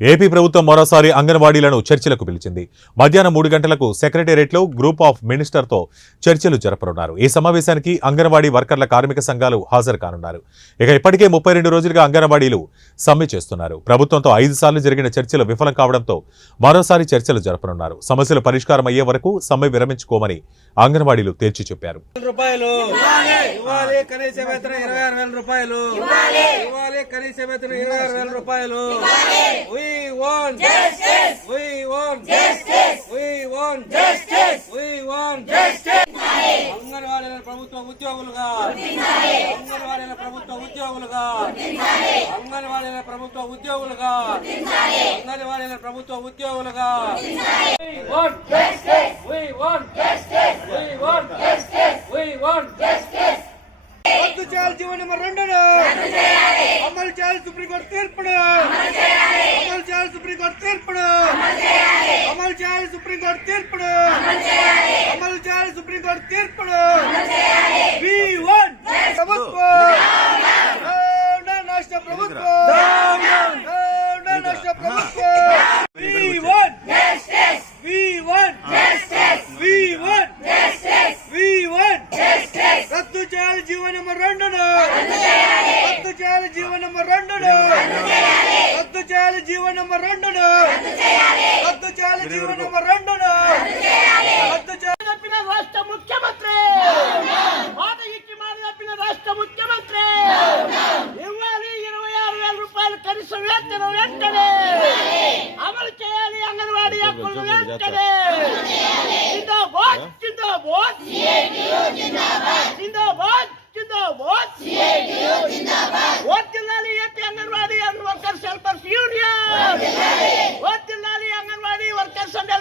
AP ప్రభుత్వం మరోసారి అంగన్వాడీలను చర్చలకు పిలిచింది. మధ్యాహ్నం 3 గంటలకు సెక్రటేరియట్లో గ్రూప్ ఆఫ్ మినిస్టర్తో చర్చలు జరపనున్నారు. ఈ సమావేశానికి అంగన్వాడీ వర్కర్ల కార్మిక సంఘాలు హాజరు కానున్నారు. ఇక ఇప్పటికే 32 రోజులుగా అంగన్వాడీలు సమ్మె చేస్తున్నారు. ప్రభుత్వంతో 5 సార్లు జరిగిన చర్చలు విఫలం కావడంతో మరోసారి చర్చలు జరపనున్నారు. సమస్యలు పరిష్కారం అయ్యే వరకు సమ్మె విరమించుకోమని అంగన్వాడీలు తేల్చి చెప్పారు. We want justice. We want justice. We want justice. We want justice. అంగన్వాడీల ప్రభుత్వ ఉద్యోగులుగా అంగన్వాడీల ప్రభుత్వ ఉద్యోగులుగా అంగన్వాడీల ప్రభుత్వ ఉద్యోగులుగా అంగన్వాడీల ప్రభుత్వ ఉద్యోగులుగా We want justice. We want justice. We want justice. We want justice. రద్దు చేయాలి జీవన నెంబర్ 2ను అమలు చేయాలి సుప్రీంకోర్టు తీర్పును అమలు చేయాలి సుప్రీంకోర్టు తీర్పును అమలు చేయాలి సుప్రీంకోర్టు తీర్పును అమలు చేయాలి సుప్రీంకోర్టు తీర్పును We want ప్రభుత్వం రాష్ట్ర ప్రభుత్వం రాష్ట్ర ప్రభుత్వం We want justice. We want justice. We want justice. We want justice. రద్దు చేయాలి జీవన నెంబర్ 2ను రద్దు చేయాలి జీవన నెంబర్ 2ను రద్దు చేయాలి జీవన నెంబర్ 2ను రద్దు చేయాలి జీవన నెంబర్ 2ను రద్దు చేయాలి రాష్ట్ర ముఖ్యమంత్రి మాట ఇచ్చి మాట చెప్పిన రాష్ట్ర ముఖ్యమంత్రి ఇవ్వాలి 26,000 రూపాయలు కనీస వేతనం వెంటనే అమలు చేయాలి అంగన్వాడీ హక్కులు వెంటనే జిందాబాద్ జిందాబాద్ జిందాబాద్ జిందాబాద్ వర్ధిల్లాలి AP anganwadi and workers helpers union వర్ధిల్లాలి అంగన్వాడీ వర్కర్స్ అండ్